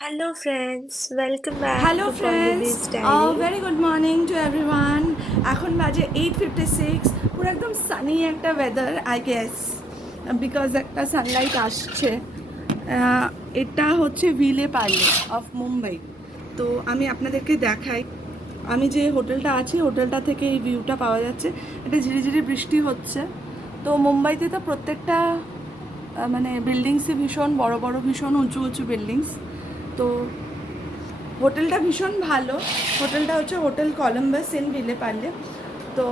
Hello friends, welcome back Hello to friends, Polly's Diary. very good morning to everyone. এখন বাজে 8:56, পুরো একদম সানি একটা ওয়েদার আই গেস, বিকজ একটা সানলাইট আসছে। এটা হচ্ছে ভিলে পার্লে অফ মুম্বাই। তো আমি আপনাদেরকে দেখাই, আমি যে হোটেলটা আছি হোটেলটা থেকে এই ভিউটা পাওয়া যাচ্ছে। এটা ঝিরি ঝিরি বৃষ্টি হচ্ছে। তো মুম্বাইতে তো প্রত্যেকটা মানে বিল্ডিংসই ভীষণ বড় বড়, ভীষণ উঁচু উঁচু বিল্ডিংস। তো হোটেলটা ভীষণ ভালো। হোটেলটা হচ্ছে hotel Columbus in Vile Parle. তো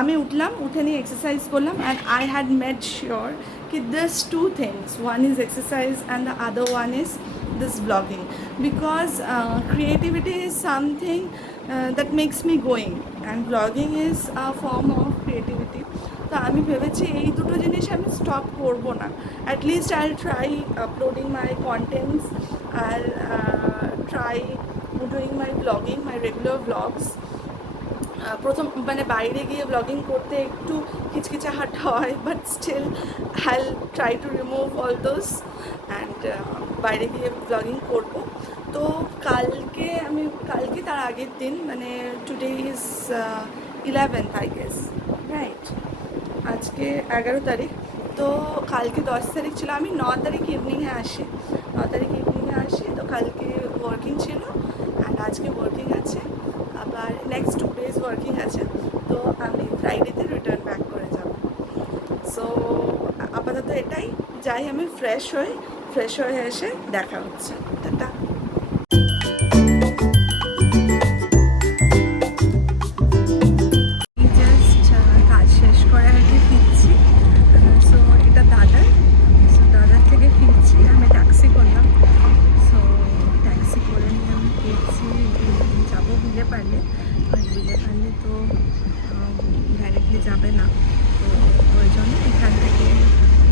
আমি উঠলাম, উঠে নিয়ে এক্সারসাইজ করলাম and I had made sure কি this two things, one is exercise and the other one is this vlogging, because creativity is something that makes me going, and vlogging is a form of creativity. তো আমি ভেবেছি এই দুটো জিনিস আমি stop করব না। At least I try uploading my contents, আর try doing my blogging, my regular blogs. প্রথম মানে বাইরে গিয়ে ব্লগিং করতে একটু হিচকিচাহাট হয়, but still I try to remove all those and বাইরে গিয়ে ব্লগিং করব। তো কালকে তার আগের দিন, মানে today is 11th I guess, right? আজকে 11 তারিখ। তো কালকে 10 তারিখ ছিল, আমি 9 তারিখ ইভিনিংয়ে আসি। 9 তারিখ ইভিনিংয়ে আসি, তো কালকে ওয়ার্কিং ছিল অ্যান্ড আজকে ওয়ার্কিং আছে, আবার নেক্সট 2 days ওয়ার্কিং আছে। তো আমি ফ্রাইডেতে রিটার্ন ব্যাক করে যাব। সো আপাতত এটাই, যাই আমি ফ্রেশ হয়ে এসে দেখা হচ্ছে। টাটা। জাস্ট কাজ শেষ করে আর কি ফিরছি। সো এটা দাদার, সো দাদার থেকে ফিরছি, আমি ট্যাক্সি করলাম। সো ট্যাক্সি করে নিয়ে আমি ফিরছি, যাবো বিলে পারলে। আর বিলে পারলে তো ডাইরেক্টলি যাবে না, তো ওই জন্য এখান থেকে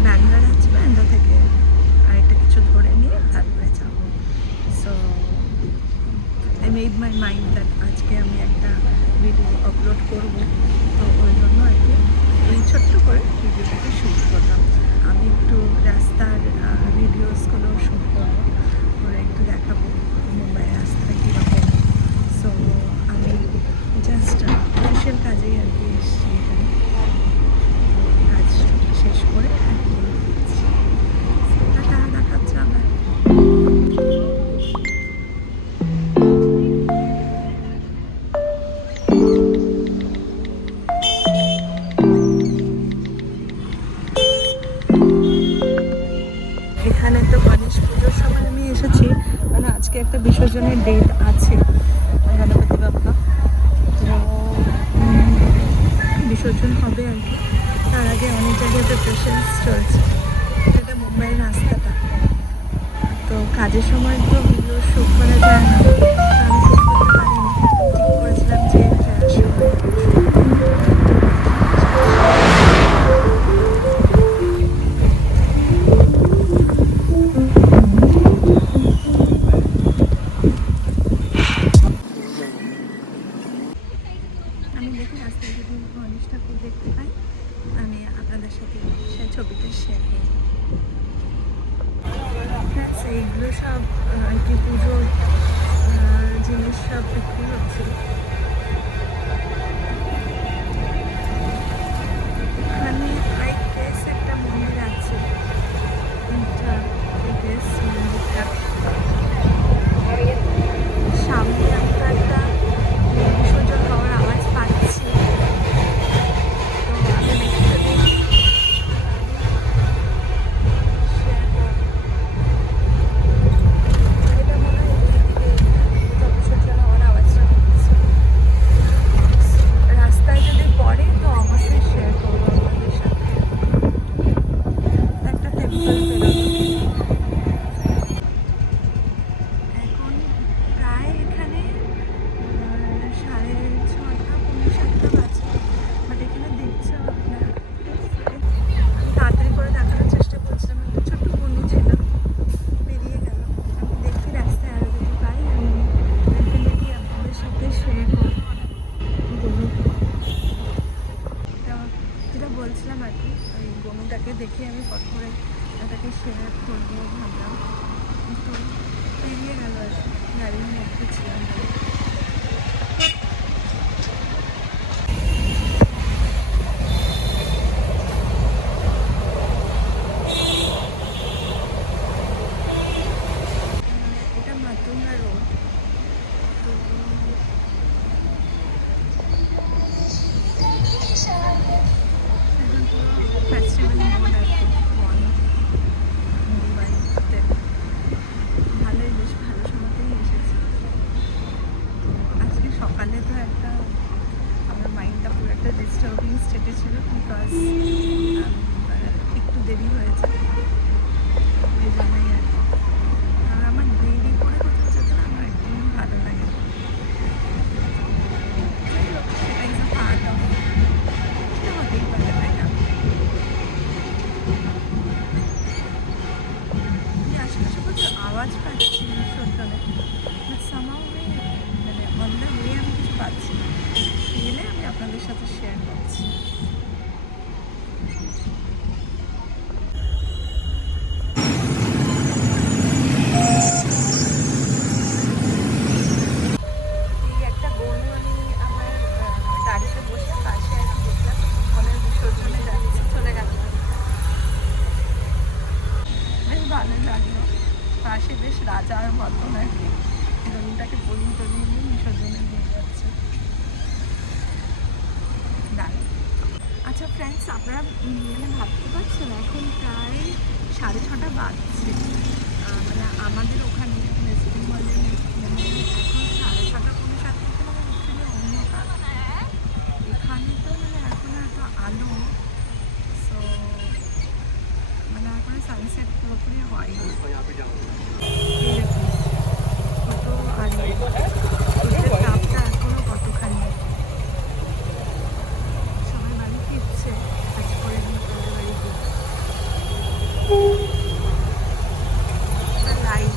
ব্যান্ডা যাচ্ছে, ব্যান্ডা থেকে আরেকটা কিছু ধরে নিয়ে তারপরে যাবো। So I made my mind that আজকে আমি একটা ভিডিও আপলোড করব। তো ওই জন্য আর কি এই ছোট্ট করে ভিডিওটাকে শ্যুট করলাম। আমি একটু রাস্তার ভিডিওসগুলো শ্যুট করবো, করে একটু দেখাবো মুম্বাইয়ের রাস্তাটা কীরকম। সো আমি জাস্ট অফিসিয়াল কাজেই আর কি এসেছি এখানে, কাজ শেষ করে আর কি দেখাচ্ছে আবার। এখানে তো গণেশ পুজোর সময় আমি এসেছি, মানে আজকে একটা বিসর্জনের ডেট আছে গণপতি বাপ্পা। তো বিসর্জন হবে আর কি, তার আগে অনেক জায়গায় প্রিপারেশনস চলছে। এটা মুম্বাইয়ের রাস্তাটা, তো কাজের সময় তো ভিডিও শ্যুট করা যায় না, আমি শ্যুট করতে পারিনি। ঠিক করেছিলাম যে ফেরার সময় আমি দেখি রাস্তায় যদি গণেশ ঠাকুর দেখতে পাই, আমি আপনাদের সাথে সেই ছবিটা শেয়ার করব। হ্যাঁ, সেইগুলো সব আর কি পুজোর জিনিস সব বিক্রি হচ্ছিল। ওখানে আই গেস একটা মন্দির আছে, এটা আই গেস মন্দিরটা সামনে। আমি তো একটা বিসর্জন হওয়ার আওয়াজ পাচ্ছি, তো আমি দেখি যদি শেয়ার করবো। এটা মনে হয় এইদিকে কোথাও বিসর্জন হওয়ার আওয়াজটা হচ্ছে। রাস্তায় যদি পড়ে তো অবশ্যই শেয়ার করবো আপনাদের সাথে। একটা টেম্পল পেরোনো, এখন প্রায় এখানে 6:30 পৌনে 7টা বাজে, বাট এখানে দেখছো আপনারা আমি তাড়াতাড়ি করে দেখানোর চেষ্টা করছিলাম। একটা ছোট্ট বন্ধু ছিল, পেরিয়ে গেল। আমি দেখি রাস্তায় আরও যদি পাই আমি ডেফিনেটলি আপনাদের সাথে শেয়ার করবো। গনু, যেটা বলছিলাম আর কি, ওই গনুটাকে দেখে আমি ফট করে তাকে শেয়ার করবো ভাবলাম, তো পেরিয়ে গেল আর গাড়ির মধ্যে ছিলাম। এটা মাতুঙ্গা রোড। তো এখন পুরো ফেস্টিভ্যাল মোড আর কি বন্ধ মুম্বাইতে। ভালোই, বেশ ভালো সময়তেই এসেছি। আজকে সকালে তো একটা আমার মাইন্ডটা পুরো একটা ডিস্টার্বিং স্টেটে ছিল, বিকজ একটু দেরি হয়েছে, এই জন্যই আর কি। আর আমার দেরি করে কোথাও যেতে না আমার একদমই ভালো লাগে না। যাই হোক, সেটা ইজ আ পার্ট অফ, সেটা হতেই পারে, তাই না? আমি আশেপাশে প্রচুর আওয়াজ পাচ্ছি শোরটোলে, বাট সামহাউ মানে অন দ্য ওয়ে আমি কিছু পাচ্ছি না। গেলে আমি আপনাদের সাথে শেয়ার করছি। এই একটা গরু আমি আমার গাড়িতে বসে পাশে আর কি দেখলাম, মনের বিসর্জনে যাচ্ছে, চলে গেল। বেশ ভালো লাগলো, পাশে বেশ রাজার মতন আর কি গরুটাকে বলি টলি নিয়ে বিসর্জনে নিয়ে যাচ্ছে। দাঁড়ান। আচ্ছা ফ্রেন্ডস, আপনারা মানে ভাবতে পারছেন এখন প্রায় 6:30 বাজছে। মানে আমাদের ওখানে ওয়েস্ট বেঙ্গলে মানে এখন 6:30 কোনো 7 থেকে মানে উঠলে অন্ধকার। এখানে তো মানে এখন এত আলো, সো মানে এখন সানসেট পুরোপুরি হয়নি। এই দেখুন কত আলো, সূর্যের তাপটা এখনো কতখানি। সবাই বাড়ি ফিরছে কাজ করে নিয়ে, তাদের বাড়ি গিয়ে লাইট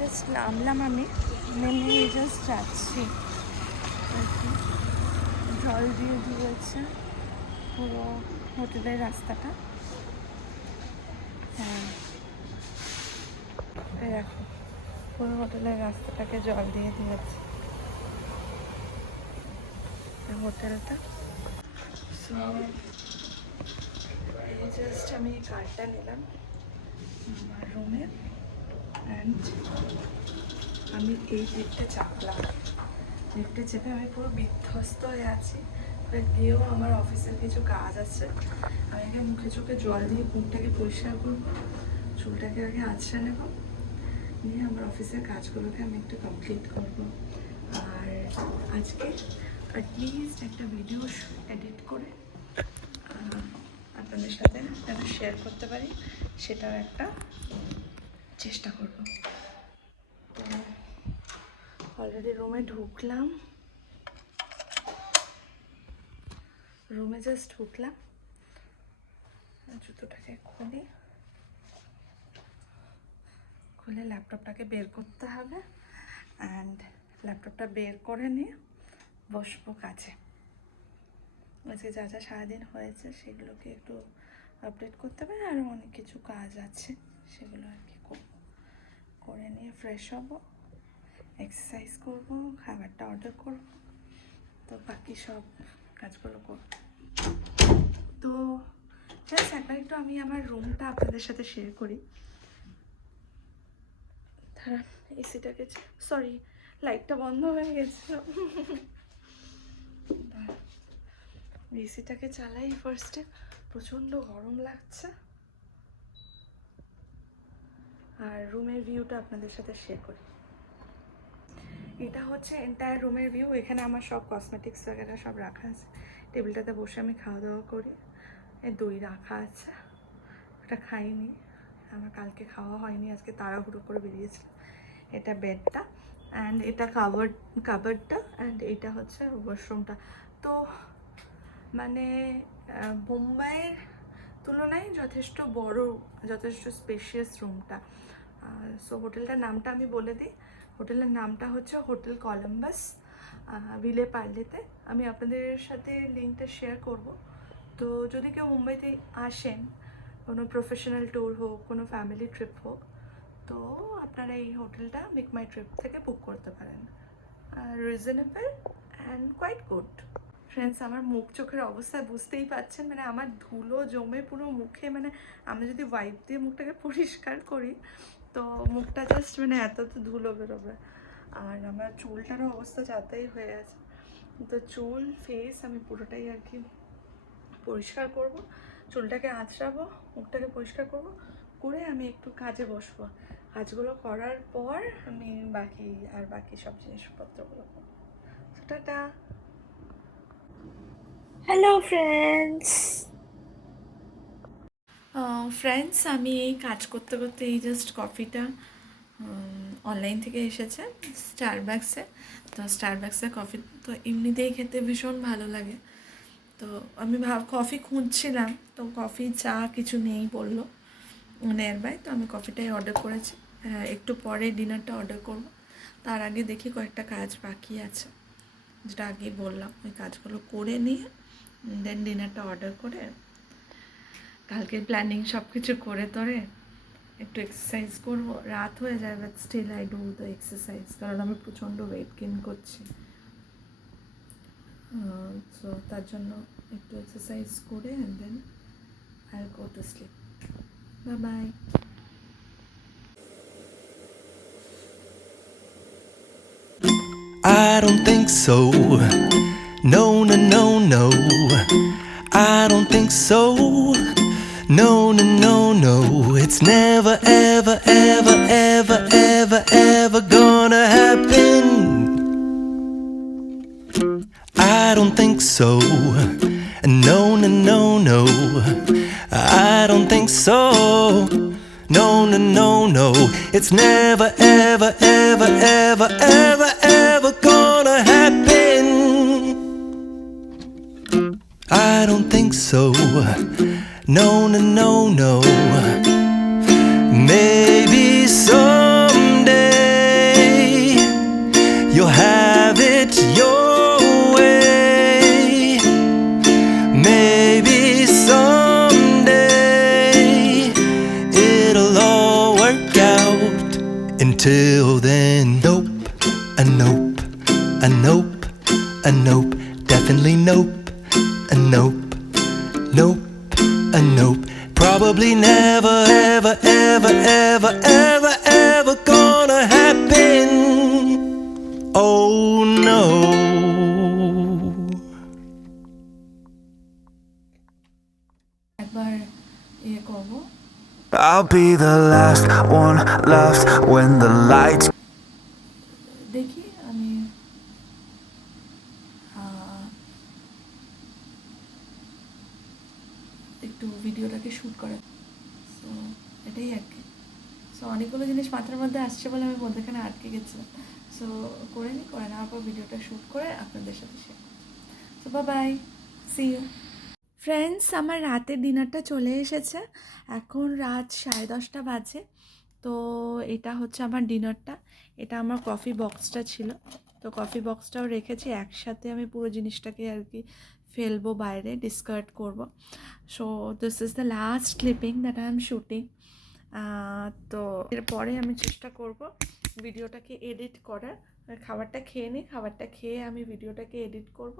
জাস্ট নামলাম, আমি নেমে জাস্ট যাচ্ছি আর কি। জল দিয়ে দিয়েছে পুরো হোটেলের রাস্তাটা। হ্যাঁ, দেখো পুরো হোটেলের রাস্তাটাকে জল দিয়ে দিয়েছে হোটেলটা। সো জাস্ট আমি কার্ডটা নিলাম আমার রুমে অ্যান্ড আমি এই লিফটে চাপলাম। লিফটে চেপে আমি পুরো বিধ্বস্ত হয়ে আছি। এবার গিয়েও আমার অফিসের কিছু কাজ আছে। আমি আগে মুখে চোখে জল দিয়ে মুখটাকে পরিষ্কার করবো, চুলটাকে আগে আঁচড়ে নেব, নিয়ে আমার অফিসের কাজগুলোকে আমি একটু কমপ্লিট করবো। আর আজকে অ্যাটলিস্ট একটা ভিডিও এডিট করে আপনাদের সাথে যেন শেয়ার করতে পারি, সেটার একটা চেষ্টা করব। তো অলরেডি রুমে ঢুকলাম, রুমে জাস্ট ঢুকলাম, জুতোটাকে খুলে ল্যাপটপটাকে বের করতে হবে অ্যান্ড ল্যাপটপটা বের করে নিয়ে বসবো কাজে। আজকে যা যা সারাদিন হয়েছে সেগুলোকে একটু আপডেট করতে হবে, আরও অনেক কিছু কাজ আছে সেগুলো আর কি করে নিয়ে ফ্রেশ হবো, এক্সারসাইজ করবো, খাবারটা অর্ডার করব, তো বাকি সব কাজগুলো করব। তো জাস্ট একবার একটু আমি আমার রুমটা আপনাদের সাথে শেয়ার করি। তারা এসিটাকে, সরি লাইটটা বন্ধ হয়ে গেছিল, এসিটাকে চালাই ফার্স্টে। প্রচণ্ড গরম লাগছে। আর রুমের ভিউটা আপনাদের সাথে শেয়ার করি। এটা হচ্ছে এন্টায়ার রুমের ভিউ। এখানে আমার সব কসমেটিক্স वगैरह সব রাখা আছে। টেবিলটাতে বসে আমি খাওয়া দাওয়া করি। দই রাখা আছে, ওটা খাইনি, আমার কালকে খাওয়া হয়নি, আজকে তাড়াহুড়ো করে বেরিয়েছিল। এটা বেডটা অ্যান্ড এটা কাবার্ডটা অ্যান্ড এটা হচ্ছে ওয়াশরুমটা। তো মানে বোম্বাইয়ের তুলনায় যথেষ্ট বড়, যথেষ্ট স্পেশিয়াস রুমটা। সো হোটেলটার নামটা আমি বলে দিই। হোটেলের নামটা হচ্ছে হোটেল কলম্বাস, ভিলে পার্লেতে। আমি আপনাদের সাথে লিঙ্কটা শেয়ার করব। তো যদি কেউ মুম্বাইতে আসেন, কোনো প্রফেশনাল ট্যুর হোক, কোনো ফ্যামিলি ট্রিপ হোক, তো আপনারা এই হোটেলটা মেক মাই ট্রিপ থেকে বুক করতে পারেন। Reasonable and quite good. Friends, আমার মুখ চোখের অবস্থা বুঝতেই পাচ্ছেন, মানে আমার ধুলো জমে পুরো মুখে, মানে আমরা যদি ওয়াইপ দিয়ে মুখটাকে পরিষ্কার করি তো মুখটা জাস্ট মানে এত ধুলো বেরোবে। আর আমার চুলটারও অবস্থা যাতাই হয়ে আছে। তো চুল ফেস আমি পুরোটাই আর কি পরিষ্কার করব, চুলটাকে আঁচড়াবো, মুখটাকে পরিষ্কার করব, করে আমি একটু কাজে বসবো। কাজগুলো করার পর আমি বাকি সব জিনিসপত্রগুলো করবো। টাটা। Hello friends. ফ্রেন্ডস, আমি এই কাজ করতে করতে এই জাস্ট কফিটা অনলাইন থেকে এসেছে স্টারবাক্সে। তো স্টারবাক্সের কফি তো এমনিতেই খেতে ভীষণ ভালো লাগে। তো আমি কফি খুঁজছিলাম, তো কফি চা কিছু নেই বললো নিয়ারবাই। তো আমি কফিটাই অর্ডার করেছি। একটু পরে ডিনারটা অর্ডার করব। তার আগে দেখি কয়েকটা কাজ বাকি আছে, যেটা আগেই বললাম, ওই কাজগুলো করে নিয়ে দেন ডিনারটা অর্ডার করে কালকের প্ল্যানিং সব কিছু করে তোরে একটু এক্সারসাইজ করবো। রাত হয়ে যায়, but still I do the exercise, কারণ আমি প্রচণ্ড ওয়েট গেইন করছি। সো তার জন্য একটু এক্সারসাইজ করে and then I go to sleep. Bye bye. I don't think so. No, no, no, no. I don't think so. No, no, no, no. It's never, ever, ever, ever, ever, ever gonna happen. I don't think so. No, no, no, no. I don't think so. No, no, no, no. It's never, ever, ever, ever, ever, ever gonna happen. I don't think so. No, no, no, no. Maybe someday Until then, nope, a nope, a nope, a nope, definitely nope, a nope, nope, a nope. Probably never, ever, ever, ever, ever, ever gonna happen. Oh no. একবার ইয়ে করবো, I'll be the last one left when the lights দেখি আমি একটু ভিডিওটাকে shoot করে। So এটাই আর কি। সো অনেকগুলো জিনিস মাথার মধ্যে আসছে বলে আমি মধ্যেখানে আটকে গেছিলাম। সো করে নেওয়ার পর ভিডিওটা শ্যুট করে আপনাদের সাথে শেয়ার করছি। So bye, see you. Friends, আমার রাতের ডিনারটা চলে এসেছে। এখন রাত 10:30 বাজে। তো এটা হচ্ছে আমার ডিনারটা। এটা আমার কফি বক্সটা ছিল, তো কফি বক্সটাও রেখেছি একসাথে। আমি পুরো জিনিসটাকে আর কি ফেলবো বাইরে, ডিসকার্ড করব। So this is the last clipping that I am shooting. তো এরপরে আমি চেষ্টা করব ভিডিওটাকে এডিট করার। খাবারটা খেয়ে নিই, খাবারটা খেয়ে আমি ভিডিওটাকে এডিট করব।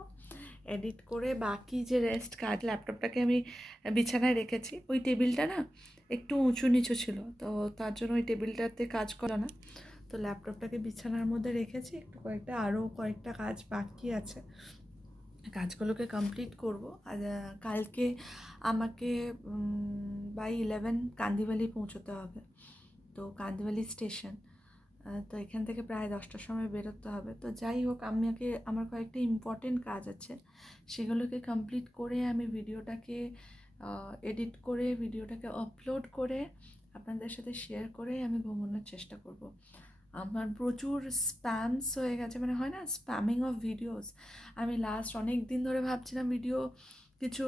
এডিট করে বাকি যে রেস্ট কাজ, ল্যাপটপটাকে আমি বিছানায় রেখেছি। ওই টেবিলটা না একটু উঁচু নিচু ছিল, তো তার জন্য ওই টেবিলটাতে কাজ করো না। তো ল্যাপটপটাকে বিছানার মধ্যে রেখেছি। আরও কয়েকটা কাজ বাকি আছে, কাজগুলোকে কমপ্লিট করব। আর কালকে আমাকে বাই 11 কান্দিভালি পৌঁছতে হবে। তো কান্দিভালি স্টেশন, তো এখান থেকে প্রায় 10টার সময় বেরোতে হবে। তো যাই হোক, আমার কয়েকটা ইম্পর্টেন্ট কাজ আছে, সেগুলোকে কমপ্লিট করে আমি ভিডিওটাকে এডিট করে ভিডিওটাকে আপলোড করে আপনাদের সাথে শেয়ার করে আমি ঘুমানোর চেষ্টা করব। আমার প্রচুর স্প্যামস হয়ে গেছে, মানে হয় না স্প্যামিং অফ ভিডিওস। আমি লাস্ট অনেক দিন ধরে ভাবছিলাম কিছু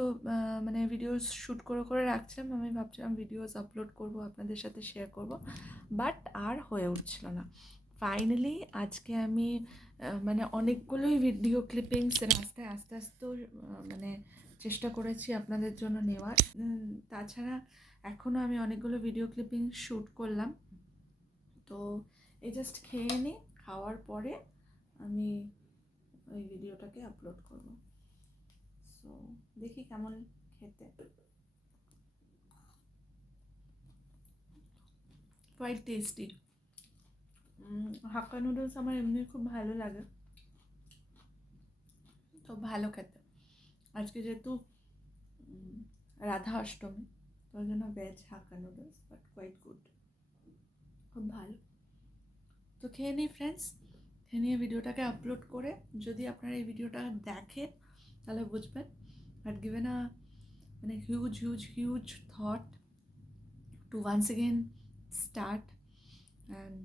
মানে ভিডিওস শ্যুট করে রাখছিলাম। আমি ভাবছিলাম ভিডিওস আপলোড করব, আপনাদের সাথে শেয়ার করব, বাট আর হয়ে উঠছিল না। ফাইনালি আজকে আমি মানে অনেকগুলোই ভিডিও ক্লিপিংস রাস্তায় আস্তে আস্তে মানে চেষ্টা করেছি আপনাদের জন্য নেওয়ার। তাছাড়া এখনও আমি অনেকগুলো ভিডিও ক্লিপিং শ্যুট করলাম। তো এই জাস্ট খেয়ে নিই, খাওয়ার পরে আমি ওই ভিডিওটাকে আপলোড করব। সো দেখি কেমন খেতে। Quite tasty. হাক্কা নুডলস আমার এমনি খুব ভালো লাগে, তো ভালো খেতে। আজকে যেহেতু রাধা অষ্টমী, তো ওই জন্য veg hakka noodles, but quite good, খুব ভালো। তো খেয়ে নিই ফ্রেন্ডস, খেয়ে নিয়ে ভিডিওটাকে আপলোড করে যদি আপনারা এই ভিডিওটা দেখেন তাহলে বুঝবেন। বাট গিভেন আ মানে huge thought to once again start and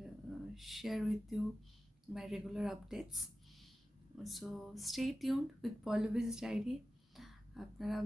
share with you my regular updates. So stay tuned with Polly's Diary. আপনারা